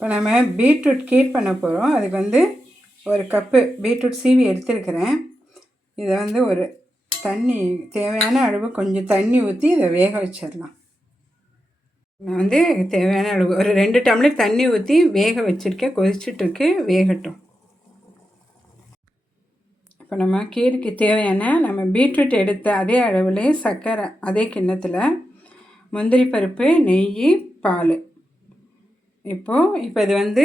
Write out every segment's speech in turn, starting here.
இப்போ நம்ம பீட்ரூட் கீர் பண்ண போகிறோம். அதுக்கு வந்து ஒரு கப்பு பீட்ரூட் சீவி எடுத்துருக்கிறேன். இதை வந்து ஒரு தண்ணி தேவையான அளவு கொஞ்சம் தண்ணி ஊற்றி இதை வேக வச்சிடலாம். நான் வந்து தேவையான அளவு ஒரு 2 டம்ளர் தண்ணி ஊற்றி வேக வச்சுருக்கேன். கொதிச்சுட்ருக்கு, வேகட்டும். இப்போ நம்ம கீருக்கு தேவையான நம்ம பீட்ரூட் எடுத்த அதே அளவுலே சர்க்கரை அதே கிண்ணத்தில், முந்திரி பருப்பு, நெய், பால். இப்போ இது வந்து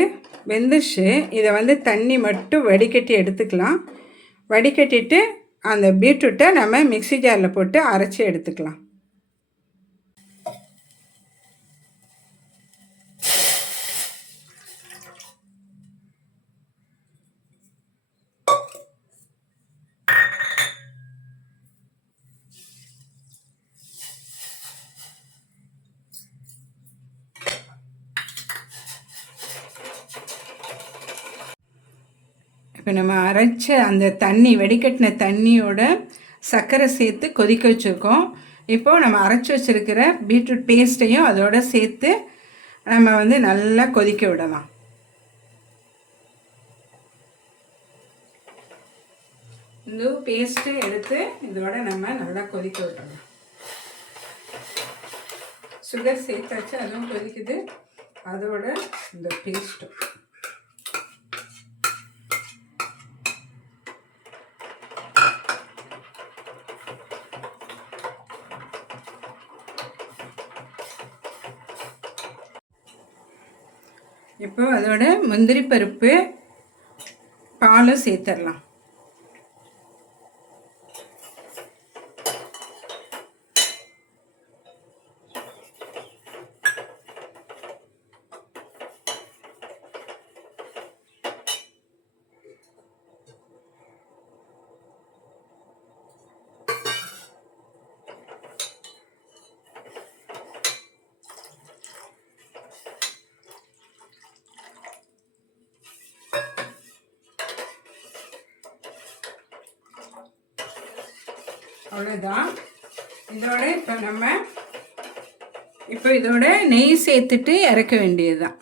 வெந்துருச்சு. இதை வந்து தண்ணி மட்டும் வடிகட்டி எடுத்துக்கலாம். வடிகட்டிட்டு அந்த பீட்ரூட்டை நம்ம மிக்ஸி ஜாரில் போட்டு அரைச்சி எடுத்துக்கலாம். இப்போ நம்ம அரைச்ச அந்த தண்ணி வடிகட்டின தண்ணியோட சர்க்கரை சேர்த்து கொதிக்க வச்சுருக்கோம். இப்போது நம்ம அரைச்சி வச்சுருக்கிற பீட்ரூட் பேஸ்ட்டையும் அதோடு சேர்த்து நம்ம வந்து நல்லா கொதிக்க விடலாம். இந்த பேஸ்ட்டு எடுத்து இதோட நம்ம நல்லா கொதிக்க விடலாம். சுகர் சேர்த்தாச்சு, அதுவும் கொதிக்குது. அதோட இந்த பேஸ்ட்டும் இப்போ அதோட முந்திரி பருப்பு, பாலும் சேர்த்துடலாம். அவ்வளோதான். இதோட இப்போ இதோட நெய் சேர்த்துட்டு இறக்க வேண்டியது தான்.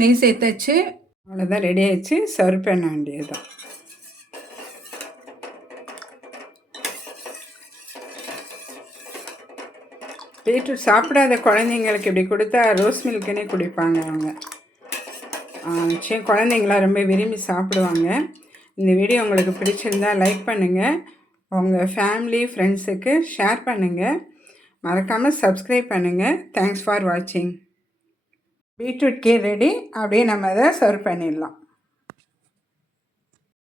நெய் சேர்த்தாச்சு, அவ்வளோதான், ரெடி ஆகிடுச்சு. சர்வ் பண்ண வேண்டியது தான். பீட்ரூட் சாப்பிடாத குழந்தைங்களுக்கு இப்படி கொடுத்தா ரோஸ் மில்க்குன்னே குடிப்பாங்க அவங்க. சரி, குழந்தைங்களாம் ரொம்ப விரும்பி சாப்பிடுவாங்க. இந்த வீடியோ உங்களுக்கு பிடிச்சிருந்தால் லைக் பண்ணுங்கள், உங்கள் ஃபேமிலி ஃப்ரெண்ட்ஸுக்கு ஷேர் பண்ணுங்கள், மறக்காமல் சப்ஸ்கிரைப் பண்ணுங்கள். தேங்க்ஸ் ஃபார் வாட்சிங். பீட்ரூட் கீர் ரெடி. அப்படியே நம்ம அதை சர்வ் பண்ணிடலாம்.